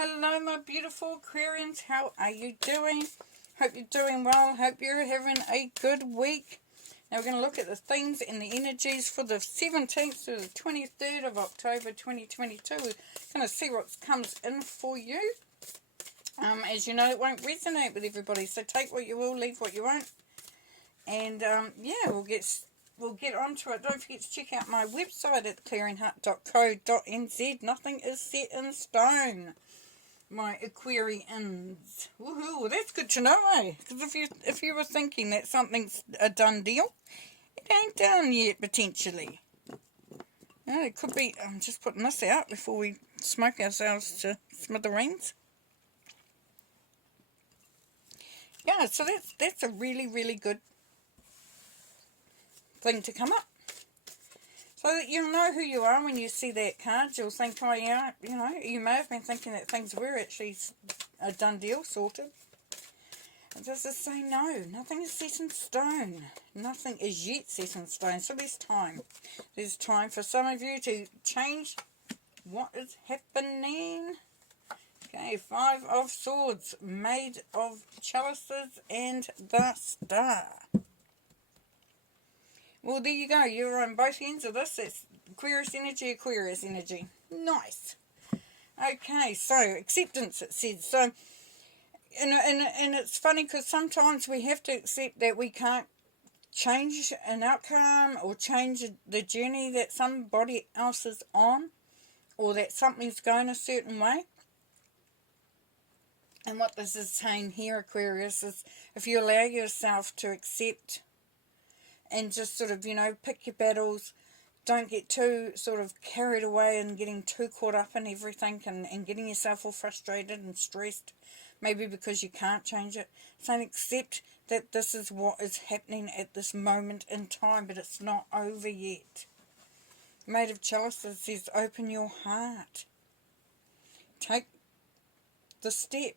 Hello my beautiful Aquarians, how are you doing? Hope you're doing well, hope you're having a good week. Now we're going to look at the themes and the energies for the 17th to the 23rd of October 2022. We're going to see what comes in for you. As you know, it won't resonate with everybody, so take what you will, leave what you won't. And yeah, we'll get onto it. Don't forget to check out my website at clearingheart.co.nz. Nothing is set in stone, my Aquarians. Woohoo! Well, that's good to know, eh? Because if you were thinking that something's a done deal, it ain't done yet, potentially. Yeah, it could be. I'm just putting this out before we smoke ourselves to smithereens. Yeah, so that's a really, really good thing to come up. So that you'll know who you are when you see that card. You'll think, oh yeah, you know, you may have been thinking that things were actually a done deal, sorted. And this is saying no, nothing is set in stone. Nothing is yet set in stone. So there's time. There's time for some of you to change what is happening. Okay, 5 of Swords, made of chalices, and the Star. Well, there you go. You're on both ends of this. It's Aquarius energy, Aquarius energy. Nice. Okay, so acceptance, it says. So, and it's funny because sometimes we have to accept that we can't change an outcome or change the journey that somebody else is on, or that something's going a certain way. And what this is saying here, Aquarius, is if you allow yourself to accept and just sort of, you know, pick your battles, don't get too sort of carried away and getting too caught up in everything and getting yourself all frustrated and stressed, maybe because you can't change it. So accept that this is what is happening at this moment in time, but it's not over yet. Made of chalices says open your heart. Take the step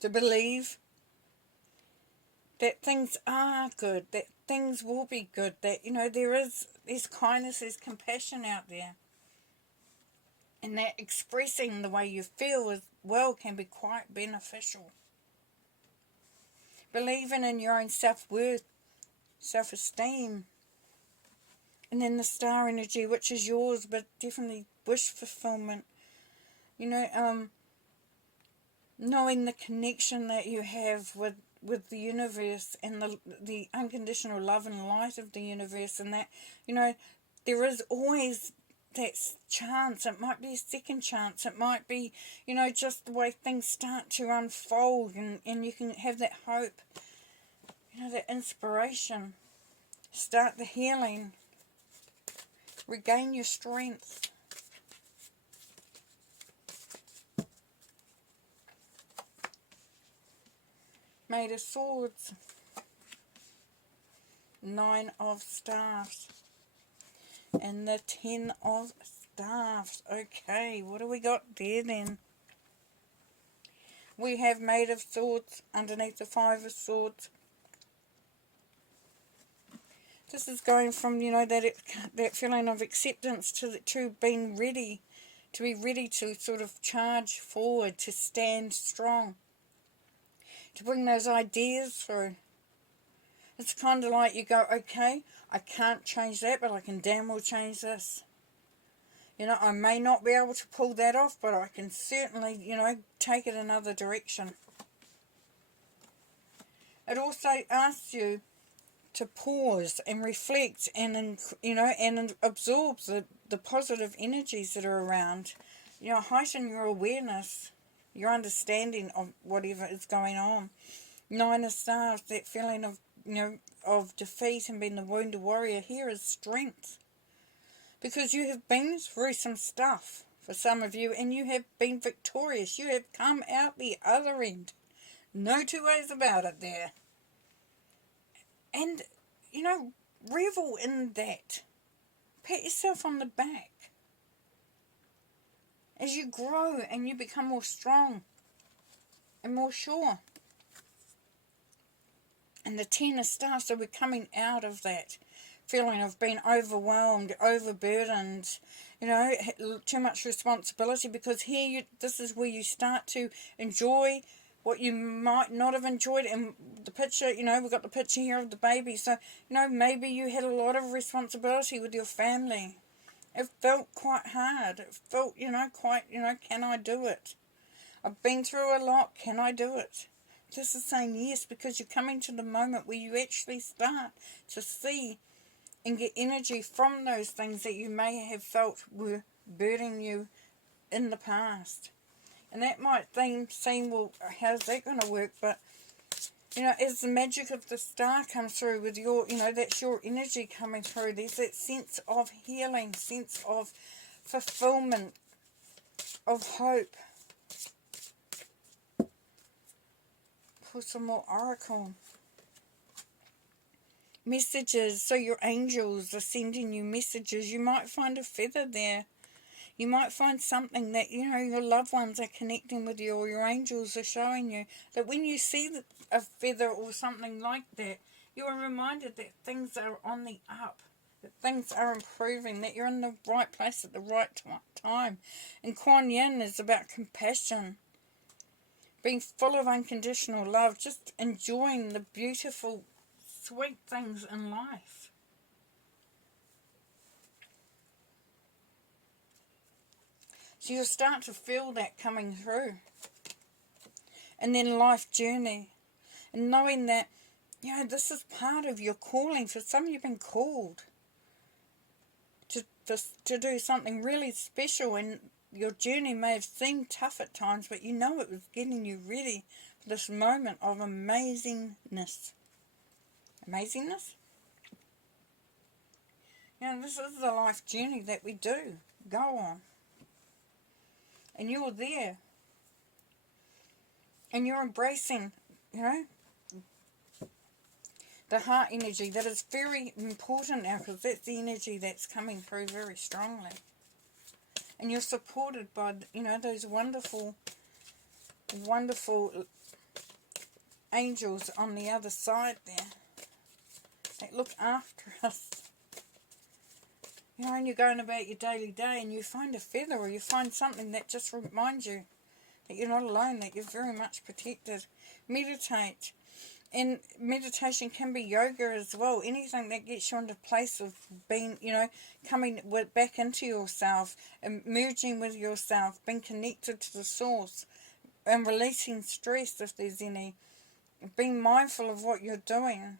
to believe that things are good, that things will be good, that, you know, there's kindness, there's compassion out there. And that expressing the way you feel as well can be quite beneficial. Believing in your own self-worth, self-esteem. And then the Star energy, which is yours, but definitely wish fulfillment. You know, knowing the connection that you have with the universe and the unconditional love and light of the universe, and that, you know, there is always that chance. It might be a second chance. It might be, you know, just the way things start to unfold, and you can have that hope, you know, that inspiration. Start the healing. Regain your strength. Made of Swords, 9 of Staffs, and the 10 of Staffs. Okay, what do we got there then? We have Made of Swords underneath the 5 of Swords. This is going from, you know, that feeling of acceptance to being ready, to be ready to sort of charge forward, to stand strong, to bring those ideas through. It's kind of like you go, okay, I can't change that, but I can damn well change this. You know, I may not be able to pull that off, but I can certainly, you know, take it another direction. It also asks you to pause and reflect and, you know, and absorb the positive energies that are around. You know, heighten your awareness, your understanding of whatever is going on. 9 of Stars, that feeling of, you know, of defeat and being the wounded warrior. Here is strength, because you have been through some stuff for some of you, and you have been victorious. You have come out the other end. No two ways about it there. And, you know, revel in that. Pat yourself on the back as you grow and you become more strong and more sure. And the 10 of Staffs, so we're coming out of that feeling of being overwhelmed, overburdened, you know, too much responsibility, because here this is where you start to enjoy what you might not have enjoyed. And the picture, you know, we've got the picture here of the baby. So, you know, maybe you had a lot of responsibility with your family. It felt quite hard. It felt, you know, quite, you know, can I do it? I've been through a lot. Can I do it? This is saying yes, because you're coming to the moment where you actually start to see and get energy from those things that you may have felt were burdening you in the past. And that might seem, well, how's that going to work? But, you know, as the magic of the star comes through with your, you know, that's your energy coming through. There's that sense of healing, sense of fulfillment, of hope. Pull some more oracle messages. So your angels are sending you messages. You might find a feather there. You might find something that, you know, your loved ones are connecting with you, or your angels are showing you. That when you see a feather or something like that, you are reminded that things are on the up, that things are improving, that you're in the right place at the right time. And Kuan Yin is about compassion, being full of unconditional love, just enjoying the beautiful, sweet things in life. So you'll start to feel that coming through. And then life journey. And knowing that, you know, this is part of your calling. For some, you've been called to do something really special. And your journey may have seemed tough at times, but you know it was getting you ready for this moment of amazingness. Amazingness? You know, this is the life journey that we do go on. And you're there. And you're embracing, you know, the heart energy. That is very important now, because that's the energy that's coming through very strongly. And you're supported by, you know, those wonderful, wonderful angels on the other side there. That look after us. You know, and you're going about your daily day and you find a feather, or you find something that just reminds you that you're not alone, that you're very much protected. Meditate. And meditation can be yoga as well. Anything that gets you into a place of being, you know, coming back into yourself, and merging with yourself, being connected to the source, and releasing stress if there's any. Being mindful of what you're doing.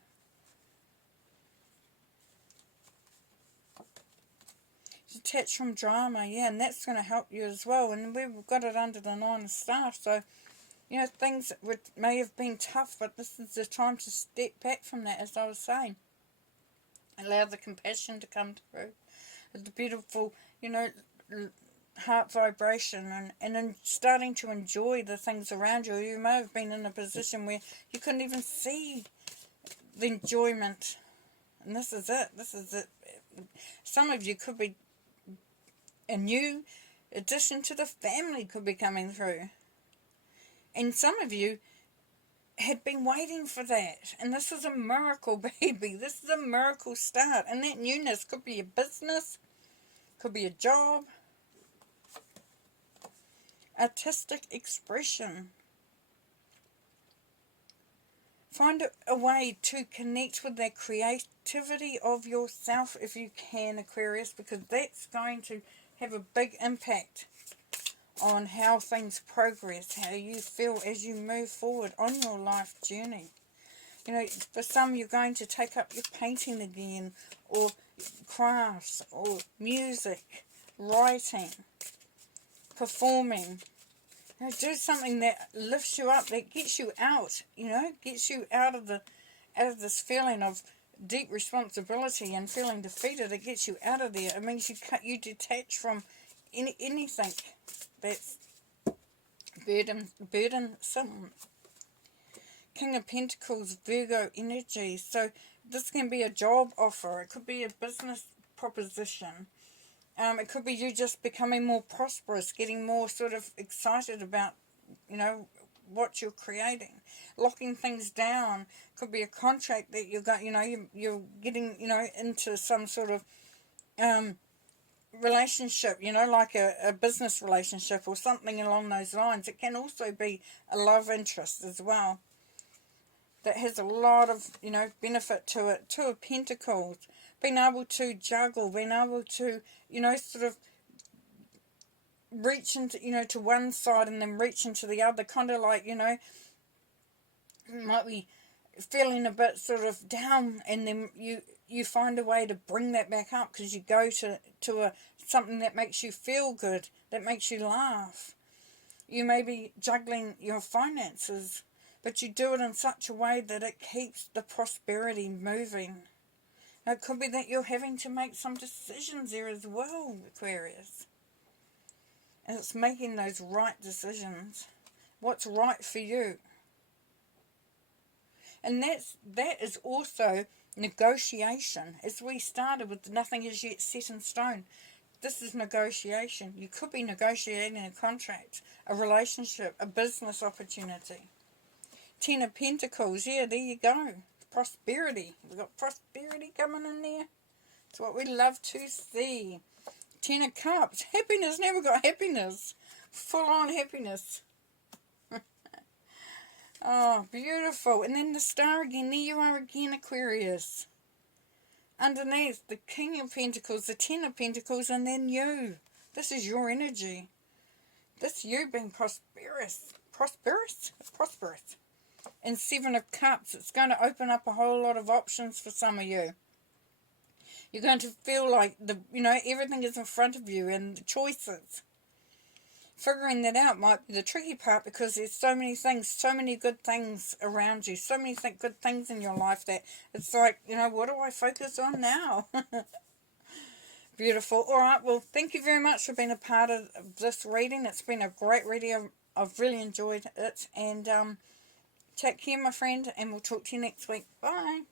Detach from drama, yeah, and that's going to help you as well. And we've got it under the 9 of Staff, so, you know, things may have been tough, but this is the time to step back from that, as I was saying. Allow the compassion to come through. The beautiful, you know, heart vibration, and then starting to enjoy the things around you. You may have been in a position where you couldn't even see the enjoyment. And this is it. This is it. Some of you could be a new addition to the family could be coming through. And some of you had been waiting for that. And this is a miracle, baby. This is a miracle start. And that newness could be a business, could be a job, artistic expression. Find a way to connect with that creativity of yourself if you can, Aquarius, because that's going to have a big impact on how things progress, how you feel as you move forward on your life journey. You know, for some, you're going to take up your painting again, or crafts, or music, writing, performing. You know, do something that lifts you up, that gets you out, you know, gets you out of this feeling of deep responsibility and feeling defeated. It gets you out of there. It means you detach from anything that's burdensome. King of Pentacles, Virgo energy. So this can be a job offer. It could be a business proposition. It could be you just becoming more prosperous, getting more sort of excited about, you know, what you're creating. Locking things down could be a contract that you got, you know, you're getting, you know, into some sort of relationship, you know, like a business relationship or something along those lines. It can also be a love interest as well. That has a lot of, you know, benefit to it. Two of Pentacles. Being able to juggle, being able to, you know, sort of reach into, you know, to one side and then reach into the other. Kind of like, you know, might be feeling a bit sort of down, and then you find a way to bring that back up because you go to something that makes you feel good, that makes you laugh. You may be juggling your finances, but you do it in such a way that it keeps the prosperity moving. Now, it could be that you're having to make some decisions there as well, Aquarius. And it's making those right decisions. What's right for you. And that is also negotiation. As we started with, nothing is yet set in stone. This is negotiation. You could be negotiating a contract, a relationship, a business opportunity. Ten of Pentacles. Yeah, there you go. Prosperity. We've got prosperity coming in there. It's what we love to see. Ten of Cups. Happiness. Never got happiness. Full on happiness. Oh, beautiful. And then the star again. There you are again, Aquarius. Underneath, the King of Pentacles, the Ten of Pentacles, and then you. This is your energy. This you being prosperous. Prosperous? Prosperous. And Seven of Cups. It's going to open up a whole lot of options for some of you. You're going to feel like, everything is in front of you and the choices. Figuring that out might be the tricky part because there's so many things, so many good things around you, so many good things in your life that it's like, what do I focus on now? Beautiful. All right, well, thank you very much for being a part of this reading. It's been a great reading. I've really enjoyed it. And take care, my friend, and we'll talk to you next week. Bye.